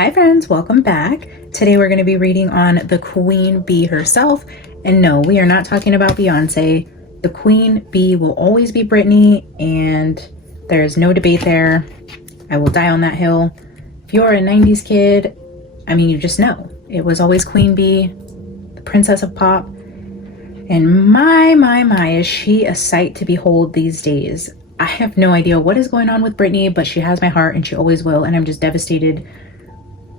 Hi friends, welcome back. Today we're going to be reading on the Queen Bee herself. And no, we are not talking about Beyonce. The Queen Bee will always be Britney, and there's no debate there. I will die on that hill. If you're a 90s kid, I mean, you just know. It was always Queen Bee, the princess of pop. And my, is she a sight to behold these days. I have no idea what is going on with Britney, but she has my heart and she always will. And I'm just devastated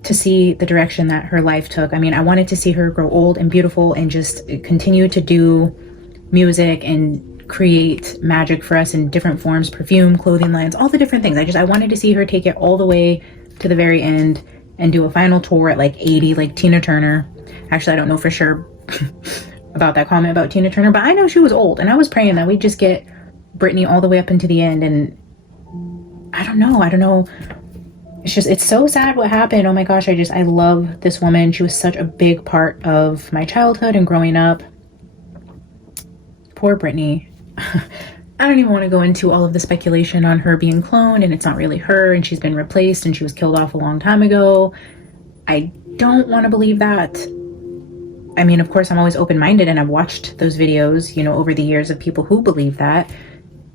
to see the direction that her life took. I mean, I wanted to see her grow old and beautiful and just continue to do music and create magic for us in different forms, perfume, clothing lines, all the different things. I wanted to see her take it all the way to the very end and do a final tour at like 80, like Tina Turner. Actually, I don't know for sure about that comment about Tina Turner, but I know she was old, and I was praying that we'd just get Britney all the way up into the end. And I don't know. It's so sad what happened. Oh my gosh, I love this woman. She was such a big part of my childhood and growing up. Poor Britney. I don't even want to go into all of the speculation on her being cloned and it's not really her and she's been replaced and she was killed off a long time ago. I don't want to believe that. I mean, of course, I'm always open-minded, and I've watched those videos, over the years of people who believe that.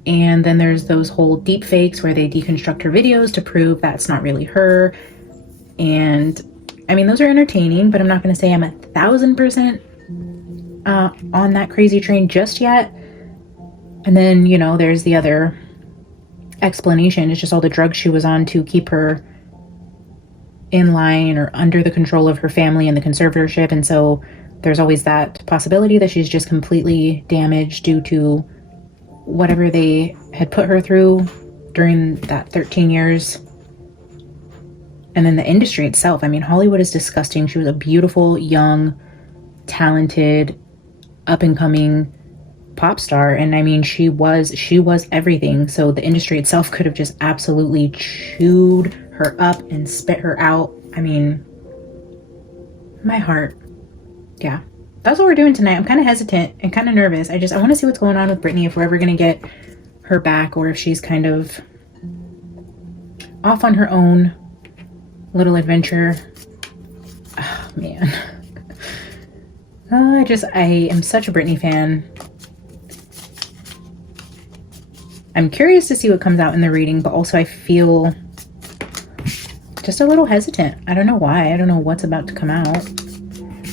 And then there's those whole deep fakes where they deconstruct her videos to prove that's not really her. And I mean, those are entertaining, but I'm not going to say I'm 1,000% on that crazy train just yet. And then, there's the other explanation. It's just all the drugs she was on to keep her in line or under the control of her family and the conservatorship. And so there's always that possibility that she's just completely damaged due to whatever they had put her through during that 13 years. And then the industry itself. I mean, Hollywood is disgusting. She was a beautiful, young, talented, up-and-coming pop star. And I mean, she was everything. So the industry itself could have just absolutely chewed her up and spit her out. I mean, my heart. Yeah. That's what we're doing tonight. I'm kind of hesitant and kind of nervous. I want to see what's going on with Britney, if we're ever going to get her back or if she's kind of off on her own little adventure. Oh, man. I am such a Britney fan. I'm curious to see what comes out in the reading, but also I feel just a little hesitant. I don't know why. I don't know what's about to come out.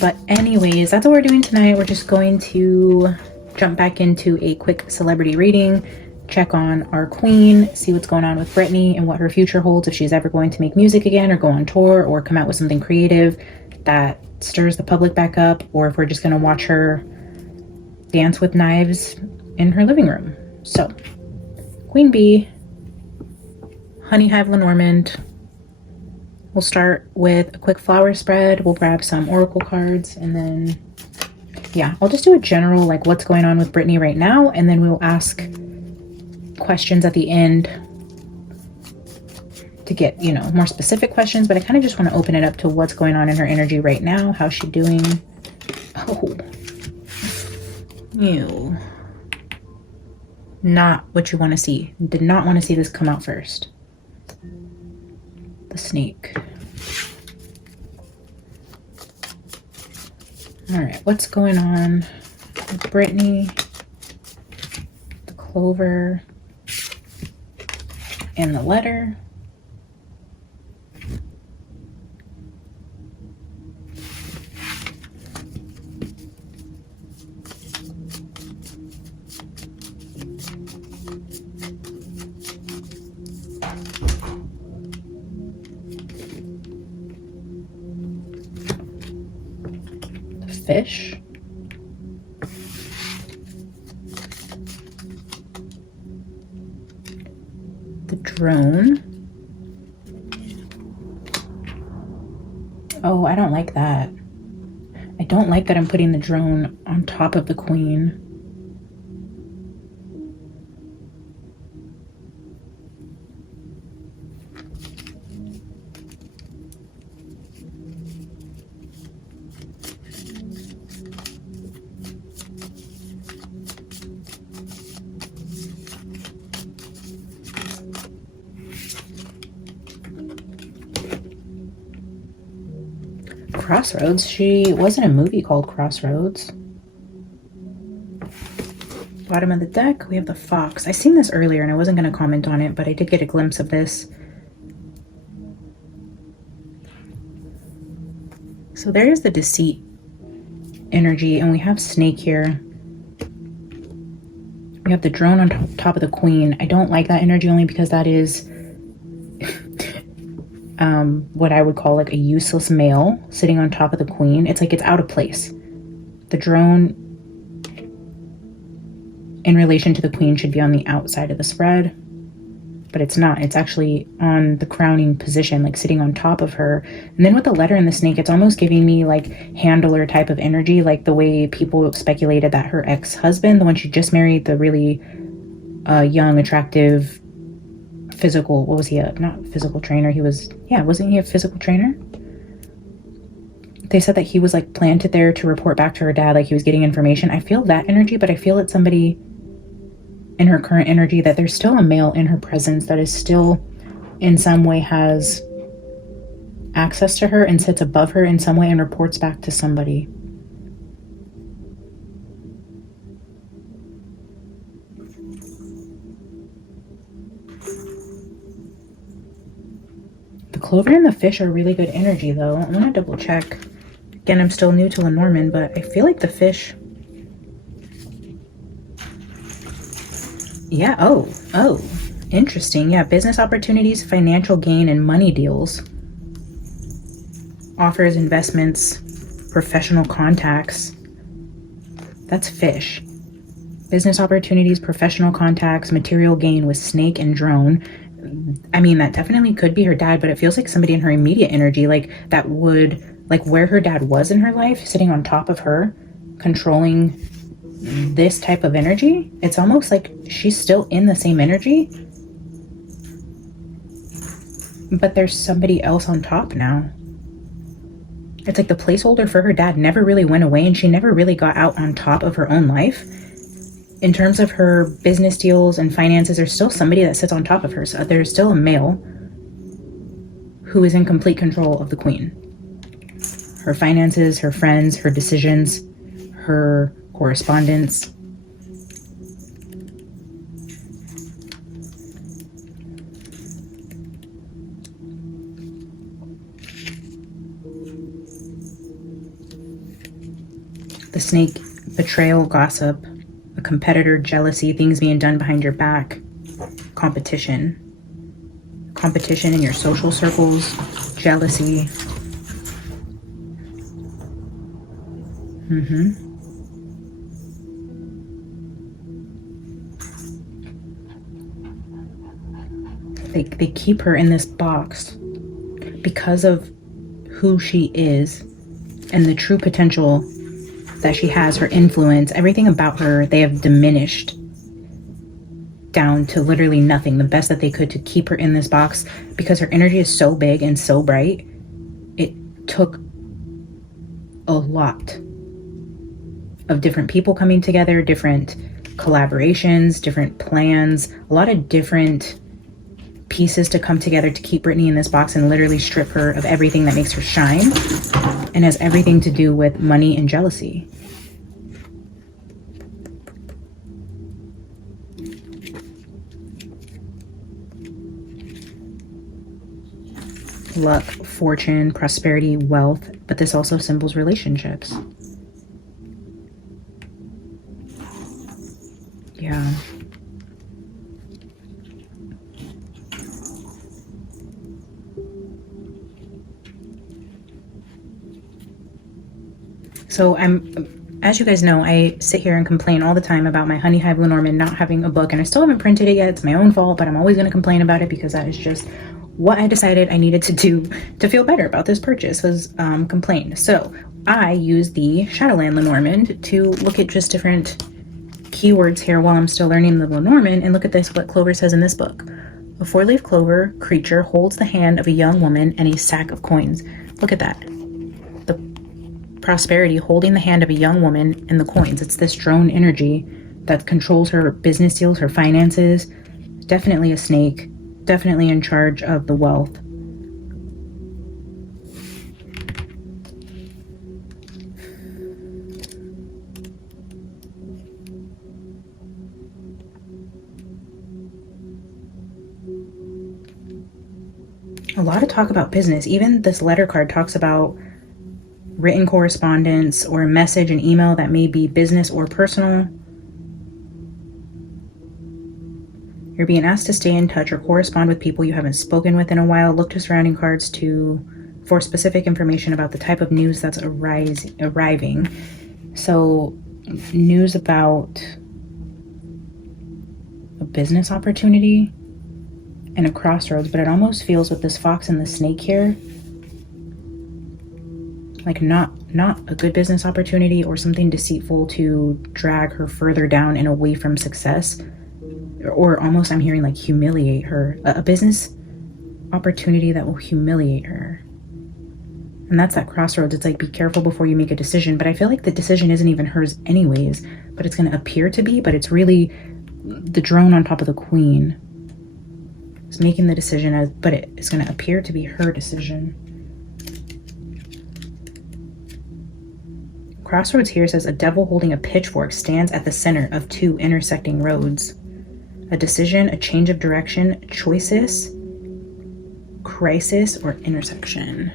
But anyways, that's what we're doing tonight. We're just going to jump back into a quick celebrity reading, check on our queen, see what's going on with Britney and what her future holds, if she's ever going to make music again or go on tour or come out with something creative that stirs the public back up, or if we're just going to watch her dance with knives in her living room. So, Queen Bee, Honey Hive Lenormand. We'll start with a quick flower spread. We'll grab some oracle cards, and then, yeah, I'll just do a general, like, what's going on with Britney right now, and then we'll ask questions at the end to get, more specific questions, but I kind of just want to open it up to what's going on in her energy right now. How's she doing? Oh. Ew. Not what you want to see. Did not want to see this come out first. The snake. All right, what's going on with Britney, the clover, and the letter? Fish. The drone. Oh, I don't like that. I don't like that I'm putting the drone on top of the queen. Crossroads. She was in a movie called Crossroads. Bottom of the deck, we have the Fox. I seen this earlier and I wasn't going to comment on it, but I did get a glimpse of this. So there's the Deceit energy, and we have Snake here. We have the Drone on top of the Queen. I don't like that energy only because that is what I would call like a useless male sitting on top of the Queen. It's like it's out of place. The Drone in relation to the Queen should be on the outside of the spread, but it's not. It's actually on the crowning position, like sitting on top of her. And then with the letter and the snake, it's almost giving me like handler type of energy, like the way people speculated that her ex-husband, the one she just married, the really young, attractive, physical, what was he, not physical trainer, he was, yeah, wasn't he a physical trainer? They said that he was like planted there to report back to her dad, like he was getting information. I feel that energy, but I feel it's somebody in her current energy, that there's still a male in her presence that is still in some way has access to her and sits above her in some way and reports back to somebody. The Clover and the Fish are really good energy though. I'm gonna double check. Again, I'm still new to Lenormand, but I feel like the Fish, yeah, oh, interesting. Yeah, business opportunities, financial gain, and money deals. Offers, investments, professional contacts. That's Fish. Business opportunities, professional contacts, material gain with Snake and Drone. I mean, that definitely could be her dad, but it feels like somebody in her immediate energy, like that would, like where her dad was in her life, sitting on top of her, controlling this type of energy. It's almost like she's still in the same energy, but there's somebody else on top now. It's like the placeholder for her dad never really went away, and she never really got out on top of her own life. In terms of her business deals and finances, there's still somebody that sits on top of her. So there's still a male who is in complete control of the Queen. Her finances, her friends, her decisions, her correspondence. The Snake, betrayal, gossip, a competitor, jealousy, things being done behind your back, competition. Competition in your social circles, jealousy. They keep her in this box because of who she is and the true potential that she has, her influence, everything about her, they have diminished down to literally nothing, the best that they could to keep her in this box because her energy is so big and so bright. It took a lot of different people coming together, different collaborations, different plans, a lot of different pieces to come together to keep Britney in this box and literally strip her of everything that makes her shine and has everything to do with money and jealousy. Luck, fortune, prosperity, wealth, but this also symbols relationships. Yeah. So as you guys know, I sit here and complain all the time about my Honey Hive Lenormand not having a book, and I still haven't printed it yet. It's my own fault, but I'm always going to complain about it because that is just what I decided I needed to do to feel better about this purchase, was complain. So I use the Shadowland Lenormand to look at just different keywords here while I'm still learning the Lenormand, and look at this, what Clover says in this book. A 4-leaf clover creature holds the hand of a young woman and a sack of coins. Look at that. The prosperity holding the hand of a young woman and the coins. It's this drone energy that controls her business deals, her finances. Definitely a snake. Definitely in charge of the wealth. lot of talk about business. Even this letter card talks about written correspondence or a message, an email that may be business or personal. You're being asked to stay in touch or correspond with people you haven't spoken with in a while. Look to surrounding cards for specific information about the type of news that's arriving. So news about a business opportunity and a crossroads, but it almost feels with this fox and the snake here like not a good business opportunity or something deceitful to drag her further down and away from success, or almost I'm hearing like humiliate her, a business opportunity that will humiliate her. And that's that crossroads. It's like, be careful before you make a decision. But I feel like the decision isn't even hers anyways, but it's going to appear to be, but it's really the drone on top of the queen. It's making the decision, but it's going to appear to be her decision. Crossroads here says a devil holding a pitchfork stands at the center of two intersecting roads. A decision, a change of direction, choices, crisis, or intersection.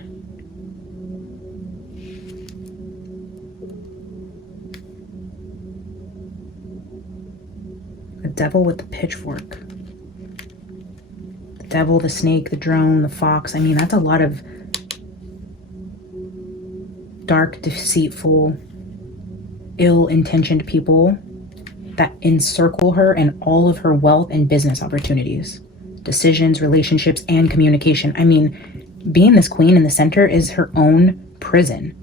A devil with the pitchfork. The devil, the snake, the drone, the fox. I mean, that's a lot of dark, deceitful, ill-intentioned people that encircle her and all of her wealth and business opportunities, decisions, relationships, and communication. I mean, being this queen in the center is her own prison.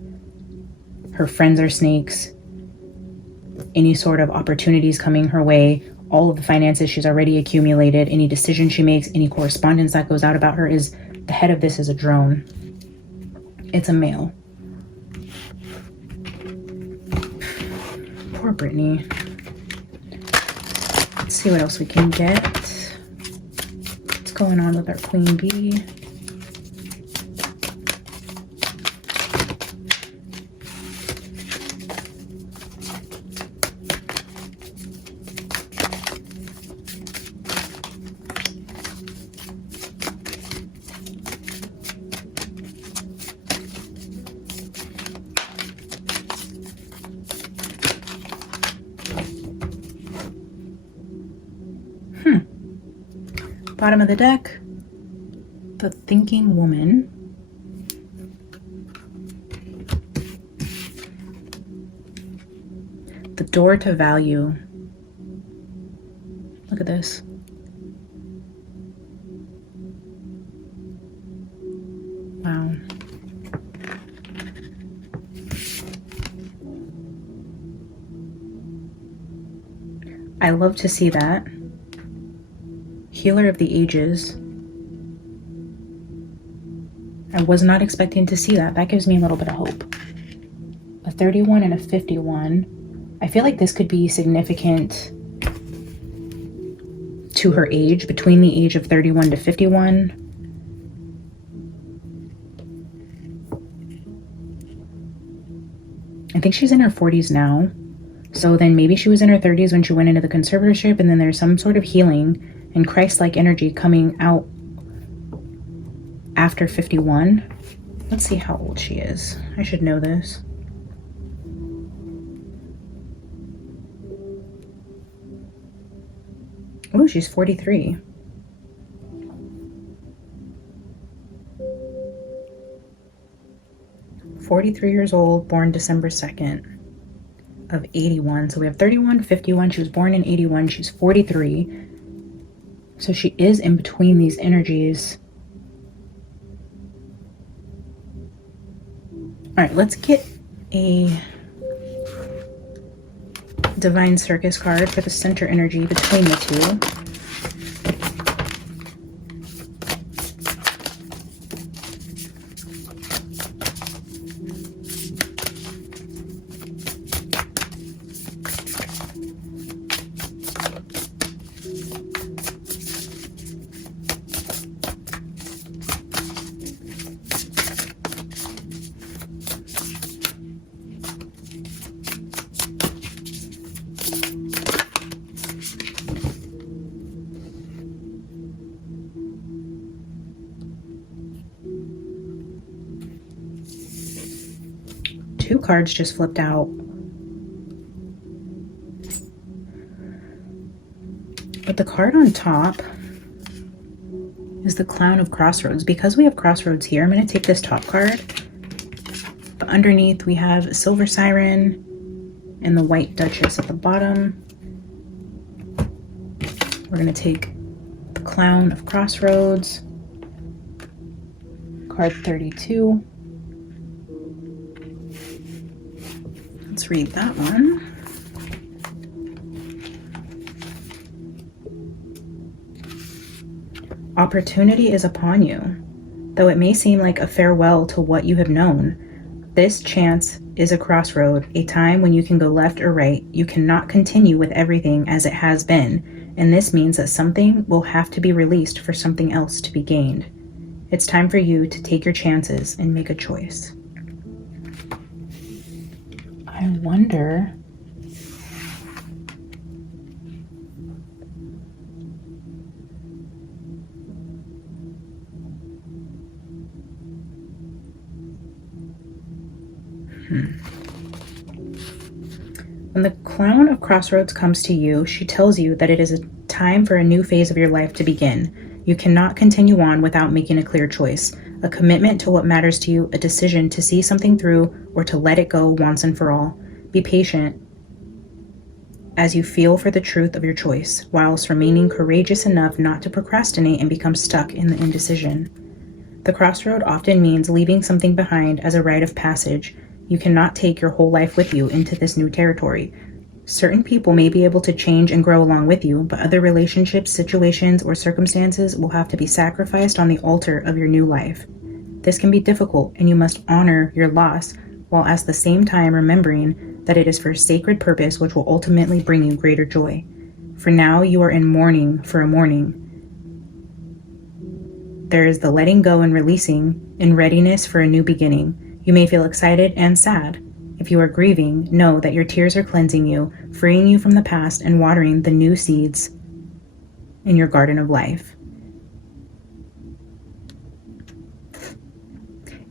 Her friends are snakes. Any sort of opportunities coming her way, all of the finances she's already accumulated, any decision she makes, any correspondence that goes out about her is, the head of this is a drone. It's a male. Poor Britney. Let's see what else we can get. What's going on with our queen bee? Bottom of the deck, the thinking woman. The door to value. Look at this. Wow. I love to see that. Healer of the ages. I was not expecting to see that. That gives me a little bit of hope. A 31 and a 51. I feel like this could be significant to her age, between the age of 31 to 51. I think she's in her 40s now. So then maybe she was in her 30s when she went into the conservatorship, and then there's some sort of healing and Christ-like energy coming out after 51. Let's see how old she is. I should know this. Oh, she's 43. Years old, born December 2nd of 81. So we have 31, 51. She was born in 81. She's 43. So she is in between these energies. All right, let's get a Divine Circus card for the center energy between the two. 2 cards just flipped out. But the card on top is the Clown of Crossroads. Because we have Crossroads here, I'm going to take this top card. But underneath we have Silver Siren and the White Duchess at the bottom. We're going to take the Clown of Crossroads, card 32. Let's read that one. Opportunity is upon you. Though it may seem like a farewell to what you have known, this chance is a crossroad, a time when you can go left or right. You cannot continue with everything as it has been, and this means that something will have to be released for something else to be gained. It's time for you to take your chances and make a choice. I wonder... When the Clown of Crossroads comes to you, she tells you that it is a time for a new phase of your life to begin. You cannot continue on without making a clear choice, a commitment to what matters to you, a decision to see something through or to let it go once and for all. Be patient as you feel for the truth of your choice, whilst remaining courageous enough not to procrastinate and become stuck in the indecision. The crossroad often means leaving something behind as a rite of passage. You cannot take your whole life with you into this new territory. Certain people may be able to change and grow along with you, but other relationships, situations, or circumstances will have to be sacrificed on the altar of your new life. This can be difficult, and you must honor your loss, while at the same time remembering that it is for a sacred purpose which will ultimately bring you greater joy. For now, you are in mourning for a morning. There is the letting go and releasing in readiness for a new beginning. You may feel excited and sad. If you are grieving, know that your tears are cleansing you, freeing you from the past and watering the new seeds in your garden of life.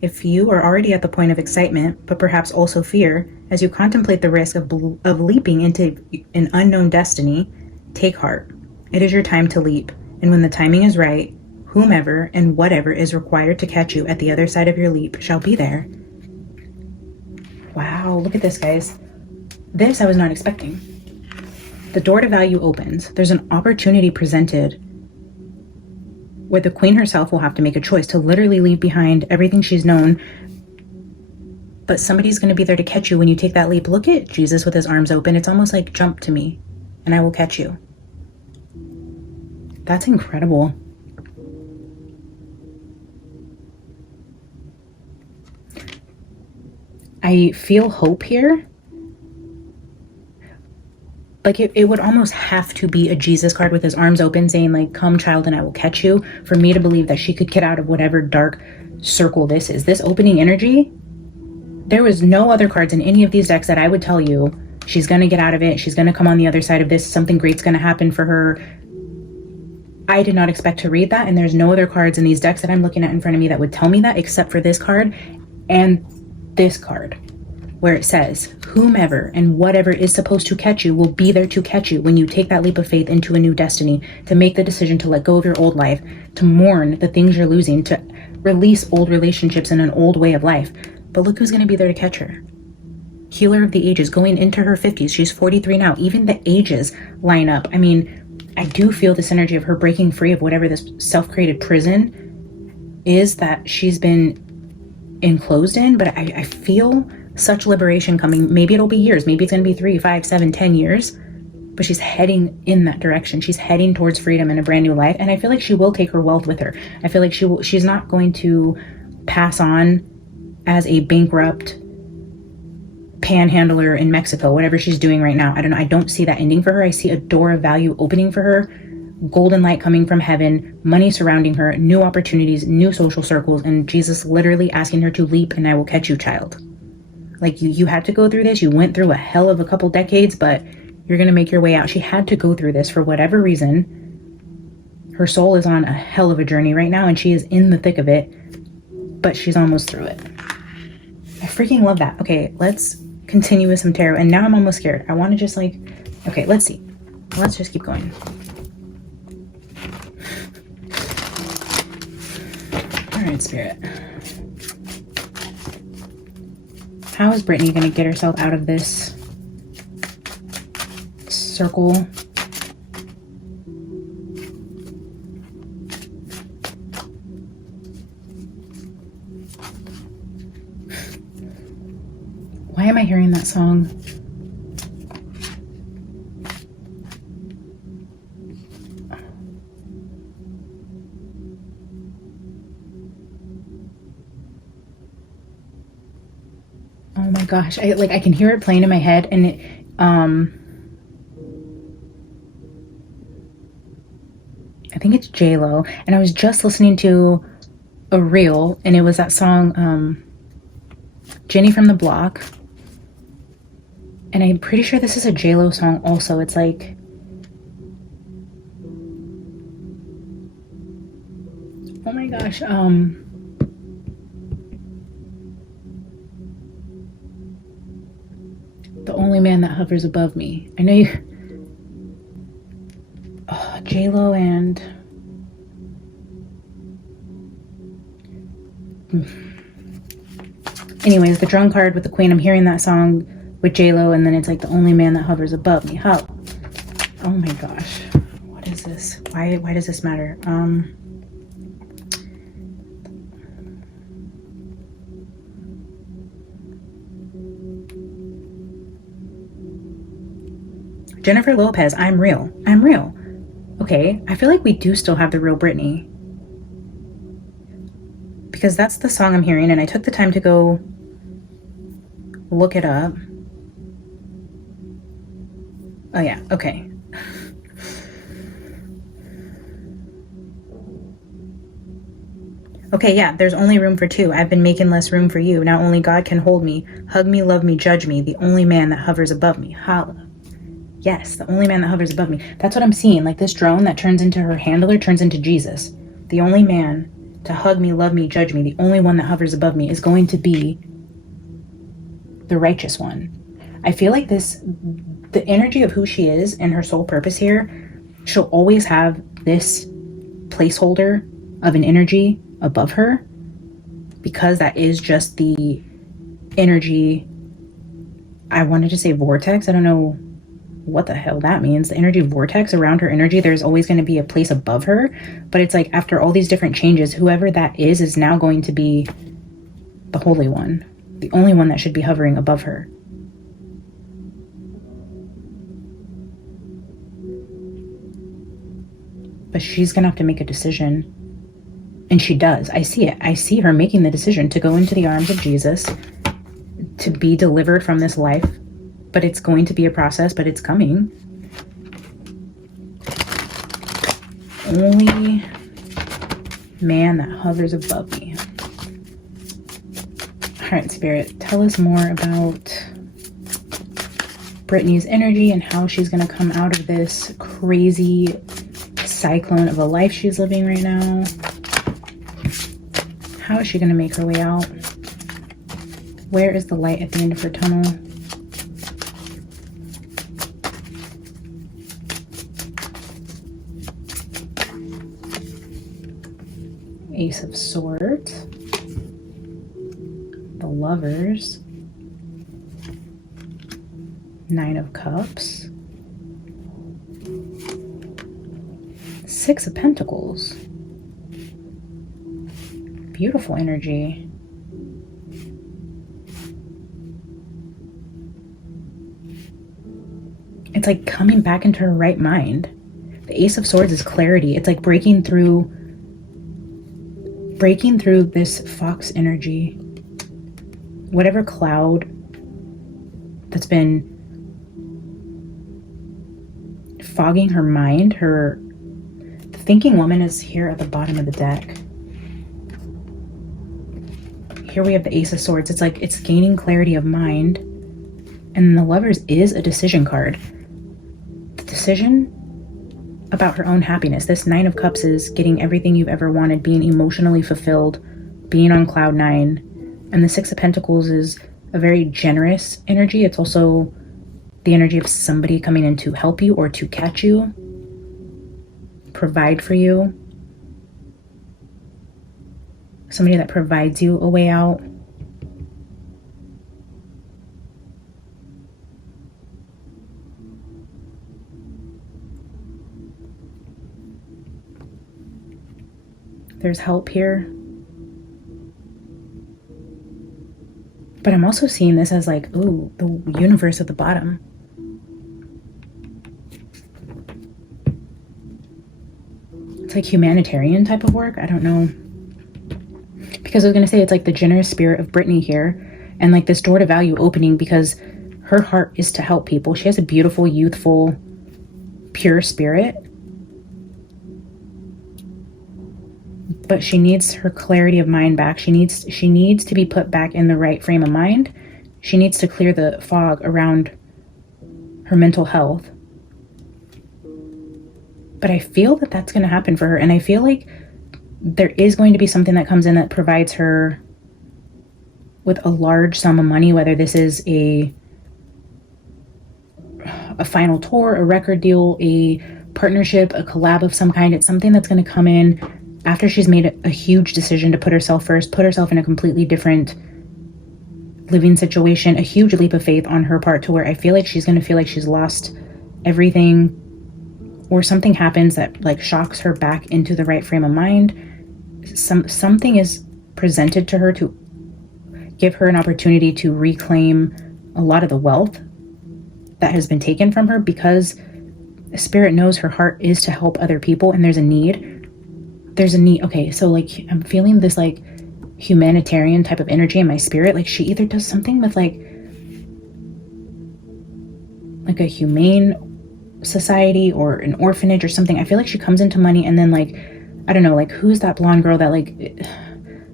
If you are already at the point of excitement, but perhaps also fear, as you contemplate the risk of leaping into an unknown destiny, take heart. It is your time to leap, and when the timing is right, whomever and whatever is required to catch you at the other side of your leap shall be there. Wow, look at this, guys. This I was not expecting. The door to value opens. There's an opportunity presented where the queen herself will have to make a choice to literally leave behind everything she's known. But somebody's going to be there to catch you when you take that leap. Look at Jesus with his arms open. It's almost like, jump to me and I will catch you. That's incredible. I feel hope here. Like it would almost have to be a Jesus card with his arms open saying like, come child and I will catch you, for me to believe that she could get out of whatever dark circle this is. This opening energy, there was no other cards in any of these decks that I would tell you she's going to get out of it. She's going to come on the other side of this. Something great's going to happen for her. I did not expect to read that. And there's no other cards in these decks that I'm looking at in front of me that would tell me that, except for this card and this card, where it says whomever and whatever is supposed to catch you will be there to catch you when you take that leap of faith into a new destiny, to make the decision to let go of your old life, to mourn the things you're losing, to release old relationships and an old way of life. But look who's going to be there to catch her. Healer of the ages, going into her 50s. She's 43 now. Even the ages line up. I mean, I do feel this energy of her breaking free of whatever this self-created prison is that she's been enclosed in, but I feel such liberation coming. Maybe it'll be years, maybe it's going to be 3, 5, 7, 10 years, but she's heading in that direction. She's heading towards freedom and a brand new life, and I feel like she will take her wealth with her. I feel like she's not going to pass on as a bankrupt panhandler in Mexico, whatever she's doing right now. I don't know. I don't see that ending for her. I see a door of value opening for her, golden light coming from heaven, money surrounding her, new opportunities, new social circles, and Jesus literally asking her to leap and I will catch you, child. Like you had to go through this. You went through a hell of a couple decades, but you're going to make your way out. She had to go through this for whatever reason. Her soul is on a hell of a journey right now and she is in the thick of it, but she's almost through it. I freaking love that. Okay, let's continue with some tarot. And now I'm almost scared. I want to just like, okay, let's see. Let's just keep going. All right, Spirit. How is Britney going to get herself out of this circle? Why am I hearing that song? Oh my gosh, I can hear it playing in my head, and it I think it's J-Lo, and I was just listening to a reel, and it was that song Jenny from the Block, and I'm pretty sure this is a J-Lo song also. It's like, oh my gosh, the only man that hovers above me. I know you. Oh, J-Lo and anyways, the drum card with the Queen. I'm hearing that song with J-Lo, and then it's like the only man that hovers above me. How? Oh my gosh, what is this? Why does this matter? Jennifer Lopez, I'm real. I'm real. Okay, I feel like we do still have the real Britney. Because that's the song I'm hearing, and I took the time to go look it up. Oh yeah, okay. Okay, yeah, there's only room for two. I've been making less room for you. Now only God can hold me, hug me, love me, judge me. The only man that hovers above me. Holla. Yes, the only man that hovers above me. That's what I'm seeing. Like this drone that turns into her handler turns into Jesus. The only man to hug me, love me, judge me. The only one that hovers above me is going to be the righteous one. I feel like the energy of who she is and her sole purpose here, she'll always have this placeholder of an energy above her, because that is just the energy. I wanted to say vortex. I don't know what the hell that means. The energy vortex around her energy, there's always going to be a place above her, but it's like after all these different changes, whoever that is now going to be the Holy One, the only one that should be hovering above her. But she's gonna have to make a decision, and she does. I see it. I see her making the decision to go into the arms of Jesus, to be delivered from this life. But it's going to be a process, but it's coming. Only man that hovers above me. All right, Spirit, tell us more about Britney's energy and how she's going to come out of this crazy cyclone of a life she's living right now. How is she going to make her way out? Where is the light at the end of her tunnel? Ace of Swords, the Lovers, Nine of Cups, Six of Pentacles. Beautiful energy. It's like coming back into her right mind. The Ace of Swords is clarity. It's like breaking through this fox energy, whatever cloud that's been fogging her mind. The thinking woman is here at the bottom of the deck. Here we have the Ace of Swords. It's like it's gaining clarity of mind, and the Lovers is a decision card. The decision about her own happiness. This Nine of Cups is getting everything you've ever wanted, being emotionally fulfilled, being on cloud nine. And the Six of Pentacles is a very generous energy. It's also the energy of somebody coming in to help you or to catch you, provide for you. Somebody that provides you a way out. There's help here. But I'm also seeing this as like, ooh, the universe at the bottom. It's like humanitarian type of work. I don't know. Because I was going to say it's like the generous spirit of Britney here. And like this door to value opening because her heart is to help people. She has a beautiful, youthful, pure spirit. But she needs her clarity of mind back. She needs to be put back in the right frame of mind. She needs to clear the fog around her mental health. But I feel that that's going to happen for her. And I feel like there is going to be something that comes in that provides her with a large sum of money, whether this is a final tour, a record deal, a partnership, a collab of some kind. It's something that's going to come in after she's made a huge decision to put herself first, put herself in a completely different living situation, a huge leap of faith on her part to where I feel like she's going to feel like she's lost everything, or something happens that like shocks her back into the right frame of mind. Something is presented to her to give her an opportunity to reclaim a lot of the wealth that has been taken from her, because Spirit knows her heart is to help other people and there's a need. Okay, so like I'm feeling this like humanitarian type of energy in my spirit. Like she either does something with like a humane society or an orphanage or something. I feel like she comes into money and then like, I don't know, like who's that blonde girl that like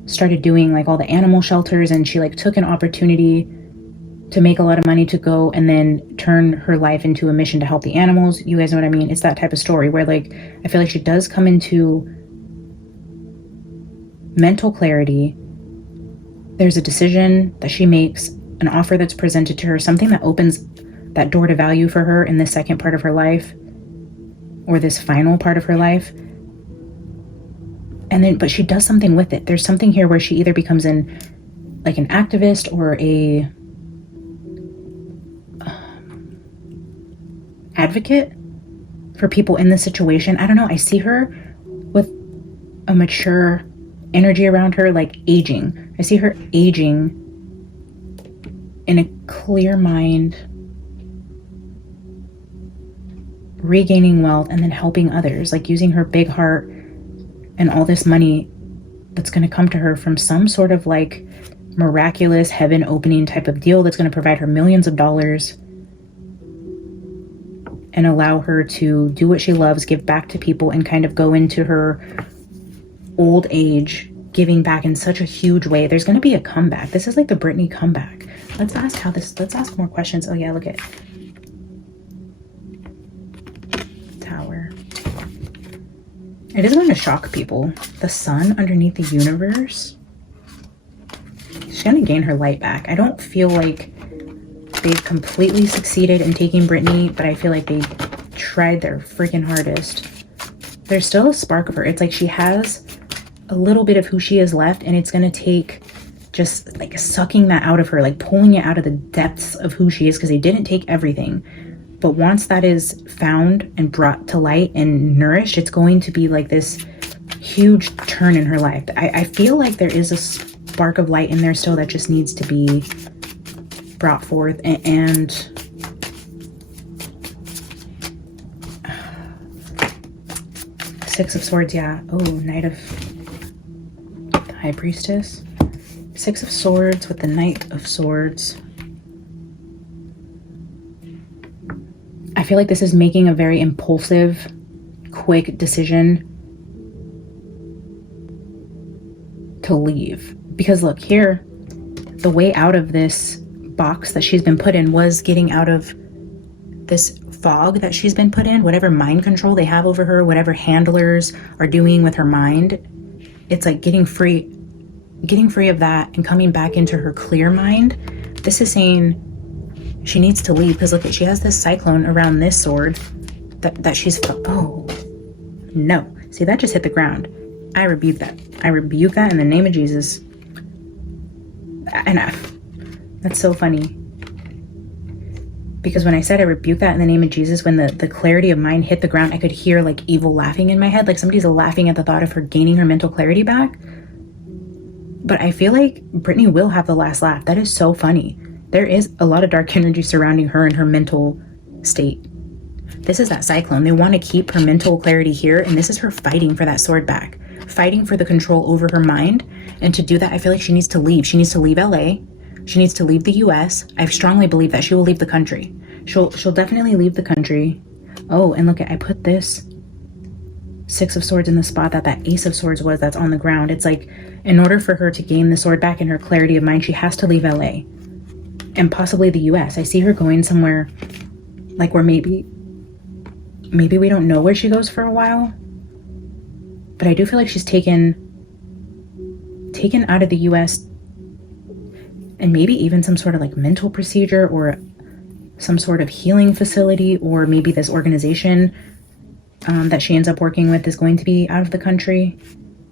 started doing like all the animal shelters, and she like took an opportunity to make a lot of money to go and then turn her life into a mission to help the animals. You guys know what I mean? It's that type of story where like I feel like she does come into mental clarity. There's a decision that she makes, an offer that's presented to her, something that opens that door to value for her in this second part of her life, or this final part of her life. And then, but she does something with it. There's something here where she either becomes an activist or a advocate for people in this situation. I don't know. I see her with a mature energy around her, like aging. I see her aging in a clear mind, regaining wealth, and then helping others, like using her big heart and all this money that's going to come to her from some sort of like miraculous heaven opening type of deal that's going to provide her millions of dollars and allow her to do what she loves, give back to people, and kind of go into her old age giving back in such a huge way. There's going to be a comeback. This is like the Britney comeback. Let's ask more questions. Oh yeah, look at Tower. It is going to shock people. The sun underneath the universe. She's going to gain her light back. I don't feel like they've completely succeeded in taking Britney, but I feel like they tried their freaking hardest. There's still a spark of her. It's like she has a little bit of who she is left, and it's going to take just like sucking that out of her, like pulling it out of the depths of who she is, because they didn't take everything. But once that is found and brought to light and nourished, it's going to be like this huge turn in her life. I feel like there is a spark of light in there still that just needs to be brought forth. And Six of Swords, yeah. Oh, Knight of High Priestess. Six of Swords with the Knight of Swords. I feel like this is making a very impulsive, quick decision to leave. Because look, here, the way out of this box that she's been put in was getting out of this fog that she's been put in, whatever mind control they have over her, whatever handlers are doing with her mind. It's like getting free getting free of that and coming back into her clear mind. This is saying she needs to leave, because look, she has this cyclone around this sword that she's, oh no, see, that just hit the ground. I rebuke that. I rebuke that in the name of Jesus. And that's so funny, because when I said I rebuke that in the name of Jesus, when the clarity of mind hit the ground, I could hear like evil laughing in my head, like somebody's laughing at the thought of her gaining her mental clarity back. But I feel like Britney will have the last laugh. That is so funny. There is a lot of dark energy surrounding her and her mental state. This is that cyclone. They want to keep her mental clarity here, and this is her fighting for that sword back, fighting for the control over her mind. And to do that, I feel like she needs to leave. She needs to leave LA. She needs to leave the US. I strongly believe that she will leave the country. She'll definitely leave the country. Oh, and look, I put this Six of Swords in the spot that Ace of Swords was, that's on the ground. It's like, in order for her to gain the sword back and her clarity of mind, she has to leave LA and possibly the US. I see her going somewhere like where maybe we don't know where she goes for a while, but I do feel like she's taken out of the US, and maybe even some sort of like mental procedure or some sort of healing facility, or maybe this organization that she ends up working with is going to be out of the country.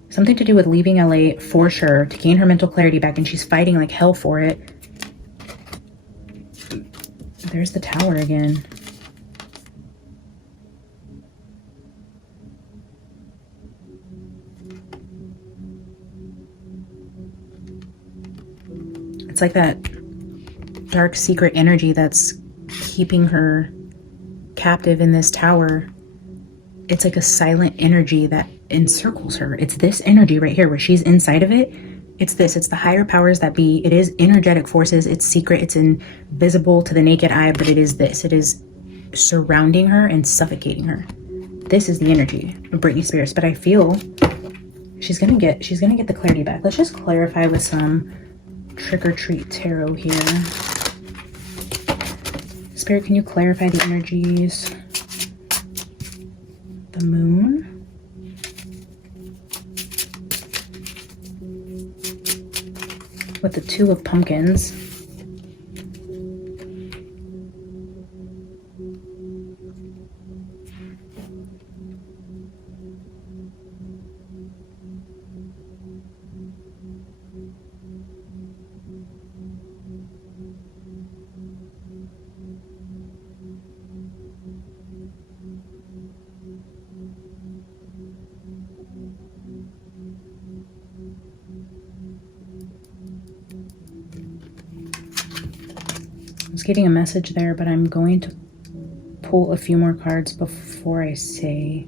Something to do with leaving LA for sure, to gain her mental clarity back, and she's fighting like hell for it. There's the Tower again. It's like that dark secret energy that's keeping her captive in this tower. It's like a silent energy that encircles her. It's this energy right here where she's inside of it. It's this. It's the higher powers that be. It is energetic forces. It's secret. It's invisible to the naked eye, but it is this. It is surrounding her and suffocating her. This is the energy of Britney Spears. But I feel she's gonna get the clarity back. Let's just clarify with some Trick or Treat Tarot here. Spirit, can you clarify the energies? The Moon. With the Two of Pumpkins. I was getting a message there, but I'm going to pull a few more cards before I say.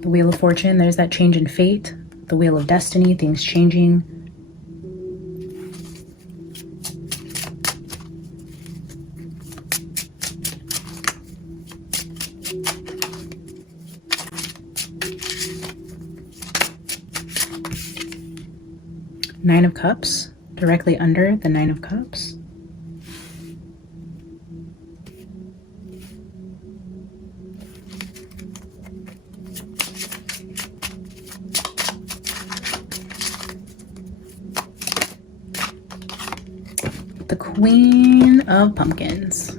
The Wheel of Fortune, there's that change in fate. The Wheel of Destiny, things changing. Nine of Cups, directly under the Nine of Cups. The Queen of Pumpkins.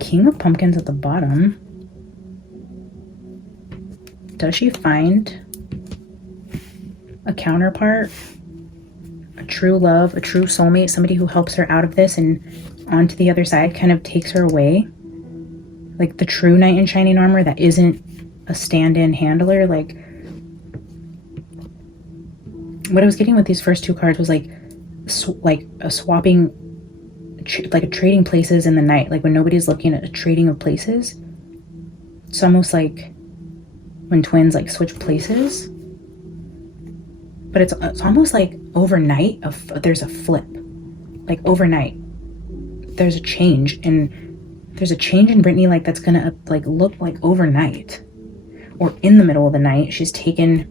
King of Pumpkins at the bottom. Does she find a counterpart, a true love, a true soulmate, somebody who helps her out of this and onto the other side, kind of takes her away? Like the true knight in shining armor that isn't a stand-in handler. Like, what I was getting with these first two cards was like a swapping, like a trading places in the night, like when nobody's looking, at a trading of places. It's almost like when twins like switch places, but it's almost like overnight there's a flip. Like overnight there's a change, and There's a change in Britney, like that's gonna like look like overnight or in the middle of the night. She's taken,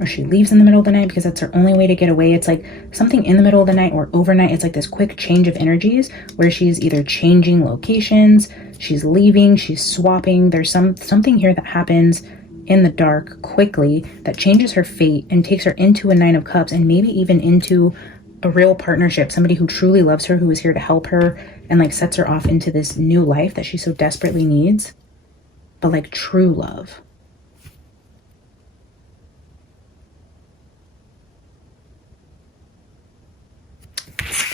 or she leaves in the middle of the night because that's her only way to get away. It's like something in the middle of the night or overnight. It's like this quick change of energies where she's either changing locations, she's leaving, she's swapping. There's something here that happens in the dark quickly that changes her fate and takes her into a Nine of Cups and maybe even into a real partnership, somebody who truly loves her, who is here to help her and like sets her off into this new life that she so desperately needs, but like true love.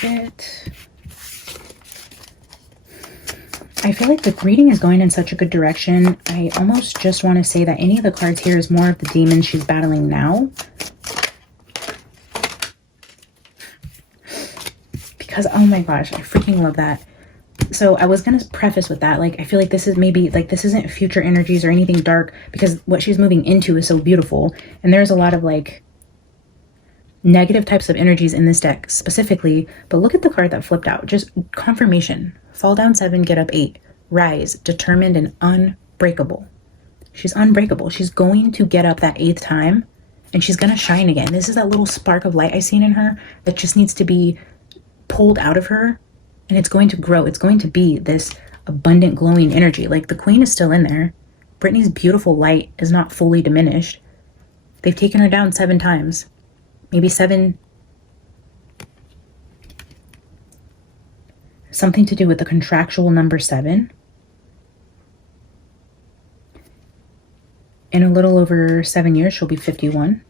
It. I feel like the reading is going in such a good direction. I almost just want to say that any of the cards here is more of the demons she's battling now. Because, oh my gosh, I freaking love that. So I was going to preface with that. Like, I feel like this is maybe, like, this isn't future energies or anything dark because what she's moving into is so beautiful. And there's a lot of, like, negative types of energies in this deck specifically, but look at the card that flipped out. Just confirmation. Fall down 7, get up 8. Rise, determined and unbreakable. She's unbreakable. She's going to get up that 8th time and she's going to shine again. This is that little spark of light I seen in her that just needs to be pulled out of her, and it's going to grow. It's going to be this abundant glowing energy. Like, the queen is still in there. Britney's beautiful light is not fully diminished. They've taken her down 7 times. Maybe 7. Something to do with the contractual number 7. In a little over 7 years, she'll be 51.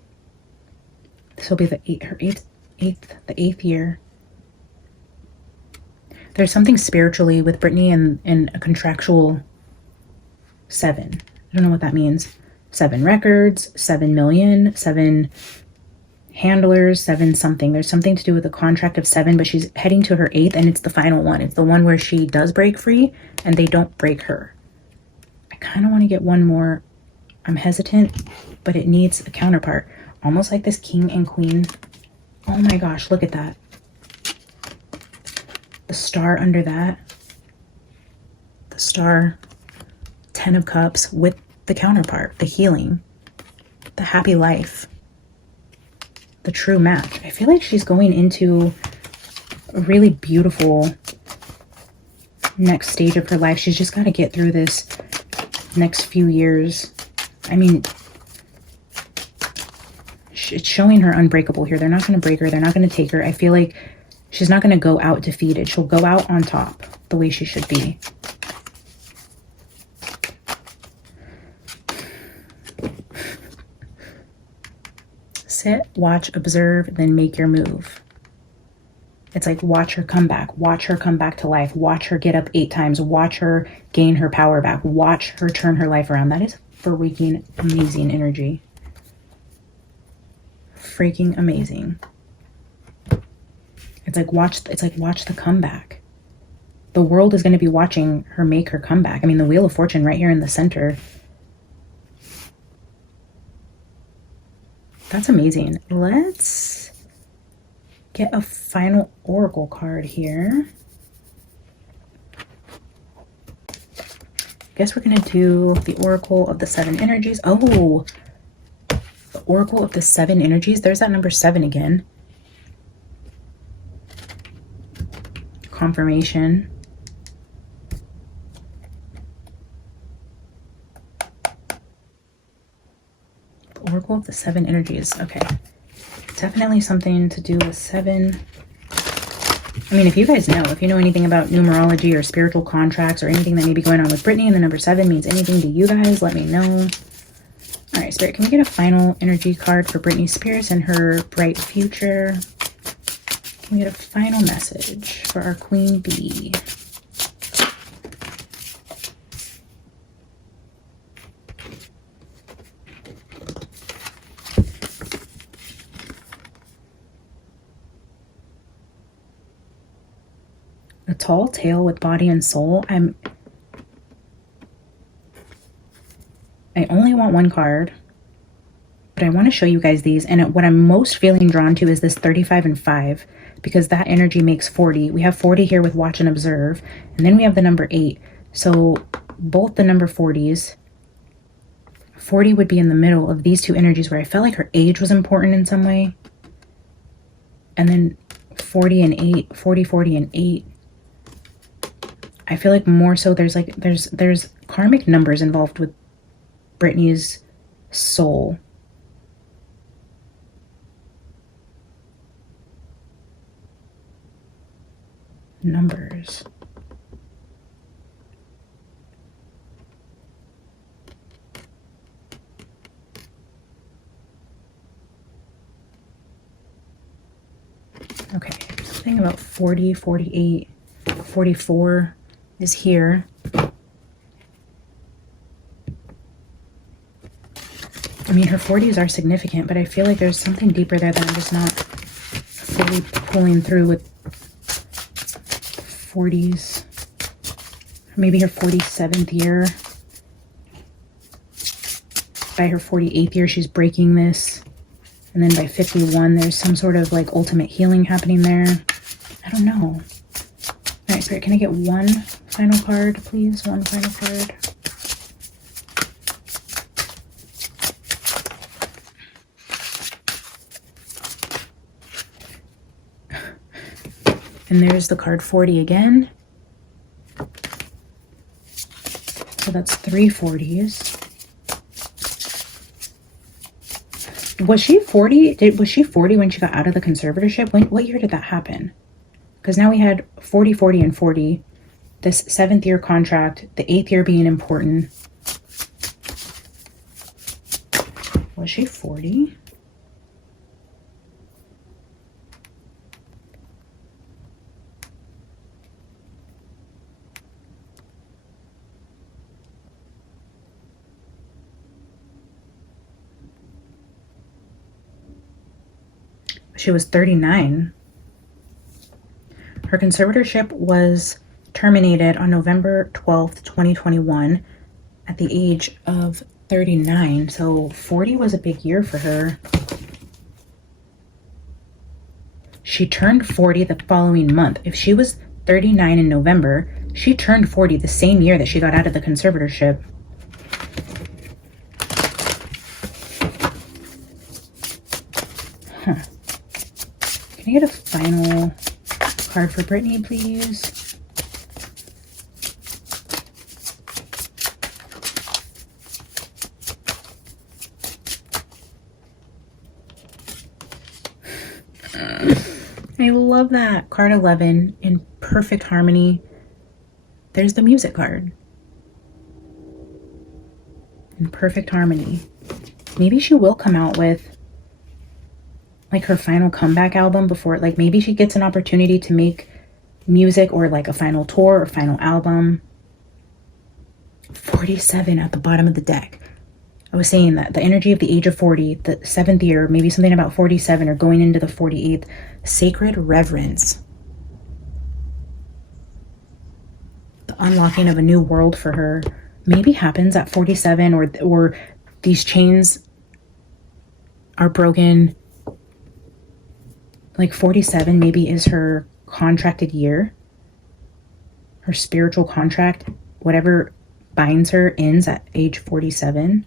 This will be the the 8th year. There's something spiritually with Britney and a contractual 7. I don't know what that means. 7 records, 7 million, 7 handlers, 7 something. There's something to do with a contract of 7, but she's heading to her 8th, and it's the final one. It's the one where she does break free and they don't break her. I kind of want to get one more. I'm hesitant, but it needs a counterpart. Almost like this king and queen. Oh my gosh, look at that. The star under that. The star, 10 of Cups with the counterpart, the healing, the happy life. The true match. I feel like she's going into a really beautiful next stage of her life. She's just got to get through this next few years. I mean, it's showing her unbreakable here. They're not going to break her. They're not going to take her. I feel like she's not going to go out defeated. She'll go out on top the way she should be. Sit, watch, observe, then make your move. It's like, watch her come back. Watch her come back to life. Watch her get up 8 times. Watch her gain her power back. Watch her turn her life around. That is freaking amazing energy. Freaking amazing. It's like, watch the comeback. The world is going to be watching her make her comeback. I mean, the Wheel of Fortune right here in the center. That's amazing. Let's get a final oracle card here. I guess we're going to do the Oracle of the 7 Energies. Oh, the Oracle of the 7 Energies. There's that number 7 again. Confirmation. The Oracle of the 7 Energies. Okay. Definitely something to do with 7. I mean, if you guys know, if you know anything about numerology or spiritual contracts or anything that may be going on with Britney and the number 7 means anything to you guys, let me know. All right, Spirit, can we get a final energy card for Britney Spears and her bright future? Can we get a final message for our Queen Bee? A tall tale with body and soul. I only want one card, but But I want to show you guys these. And what I'm most feeling drawn to is this 35 and 5, because that energy makes 40. We have 40 here with watch and observe. And then we have the number 8. So both the number 40s, 40 would be in the middle of these two energies where I felt like her age was important in some way. And then 40 and 8, 40, 40 and 8. I feel like more so there's karmic numbers involved with Britney's soul. Numbers. Okay, something about 40, 48, 44 is here. I mean, her 40s are significant, but I feel like there's something deeper there that I'm just not fully pulling through with 40s. Maybe her 47th year. By her 48th year, she's breaking this. And then by 51, there's some sort of like ultimate healing happening there. I don't know. All right, Spirit, can I get one final card, please? One final card. And there's the card 40 again. So that's 3 40s. Was she 40? Was she 40 when she got out of the conservatorship? What year did that happen? Because now we had 40, 40, and 40. This 7th year contract, the 8th year being important. Was she 40? She was 39. Her conservatorship was terminated on November 12th, 2021 at the age of 39. So 40 was a big year for her. She turned 40 the following month. If she was 39 in November, she turned 40 the same year that she got out of the conservatorship. Huh. Can I get a final card for Britney, please? I love that. Card 11 in perfect harmony. There's the music card. In perfect harmony. Maybe she will come out with like her final comeback album before, like maybe she gets an opportunity to make music or like a final tour or final album. 47 at the bottom of the deck. I was saying that the energy of the age of 40, the 7th year, maybe something about 47 or going into the 48th, sacred reverence. The unlocking of a new world for her maybe happens at 47, or these chains are broken. Like 47 maybe is her contracted year. Her spiritual contract, whatever binds her, ends at age 47.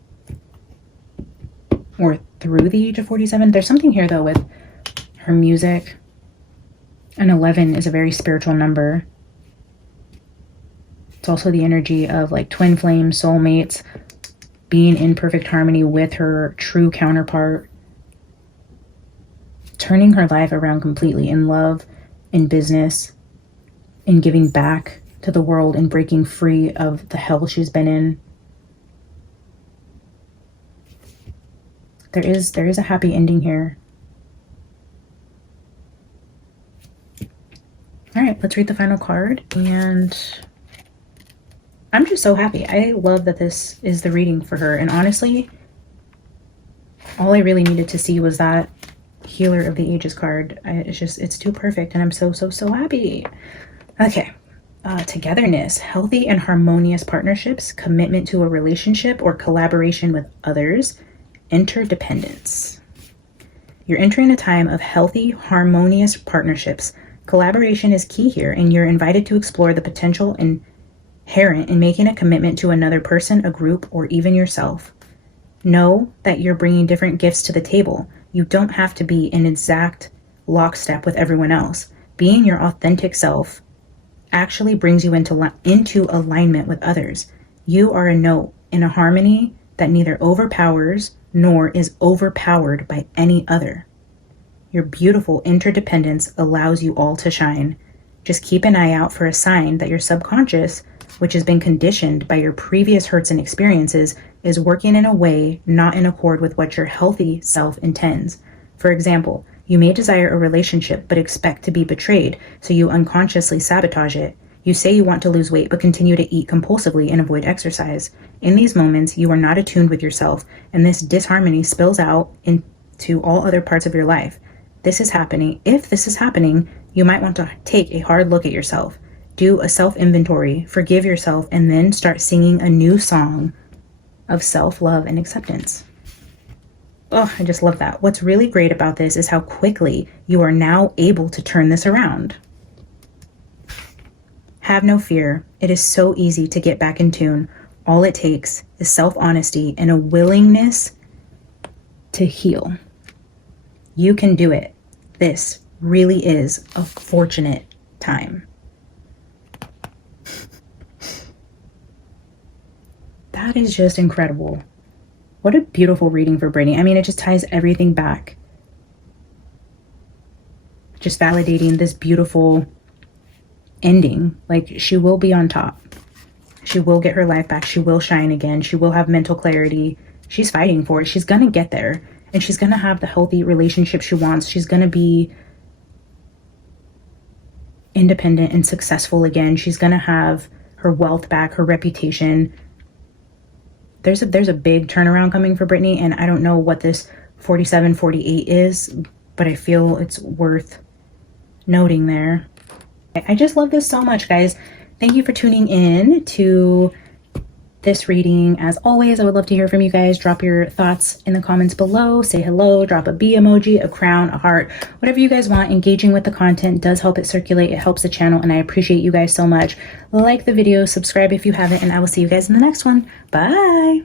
Or through the age of 47. There's something here though with her music. And 11 is a very spiritual number. It's also the energy of like twin flames, soulmates, being in perfect harmony with her true counterpart. Turning her life around completely in love, in business, in giving back to the world and breaking free of the hell she's been in. There is a happy ending here. All right, let's read the final card. And I'm just so happy. I love that this is the reading for her. And honestly, all I really needed to see was that Healer of the Ages card. It's too perfect, and I'm so happy. Okay. Togetherness, healthy and harmonious partnerships, commitment to a relationship or collaboration with others, interdependence. You're entering a time of healthy, harmonious partnerships. Collaboration is key here, and you're invited to explore the potential inherent in making a commitment to another person, a group, or even yourself. Know that you're bringing different gifts to the table. You don't have to be in exact lockstep with everyone else. Being your authentic self actually brings you into alignment with others. You are a note in a harmony that neither overpowers nor is overpowered by any other. Your beautiful interdependence allows you all to shine. Just keep an eye out for a sign that your subconscious, which has been conditioned by your previous hurts and experiences, is working in a way not in accord with what your healthy self intends. For example, you may desire a relationship but expect to be betrayed, so you unconsciously sabotage it. You say you want to lose weight but continue to eat compulsively and avoid exercise. In these moments, you are not attuned with yourself, and this disharmony spills out into all other parts of your life. If this is happening, you might want to take a hard look at yourself. Do a self-inventory, forgive yourself, and then start singing a new song of self-love and acceptance. Oh, I just love that. What's really great about this is how quickly you are now able to turn this around. Have no fear. It is so easy to get back in tune. All it takes is self-honesty and a willingness to heal. You can do it. This really is a fortunate time. That is just incredible. What a beautiful reading for Britney. I mean, it just ties everything back. Just validating this beautiful ending. Like, she will be on top. She will get her life back. She will shine again. She will have mental clarity. She's fighting for it. She's going to get there. And she's going to have the healthy relationship she wants. She's going to be independent and successful again. She's going to have her wealth back, her reputation. There's a big turnaround coming for Britney, and I don't know what this 47, 48 is, but I feel it's worth noting there. I just love this so much, guys. Thank you for tuning in to this reading. As always, I would love to hear from you guys. Drop your thoughts in the comments below. Say hello, drop a bee emoji, a crown, a heart, whatever you guys want. Engaging with the content does help it circulate. It helps the channel, and I appreciate you guys so much. Like the video, subscribe if you haven't, and I will see you guys in the next one. Bye.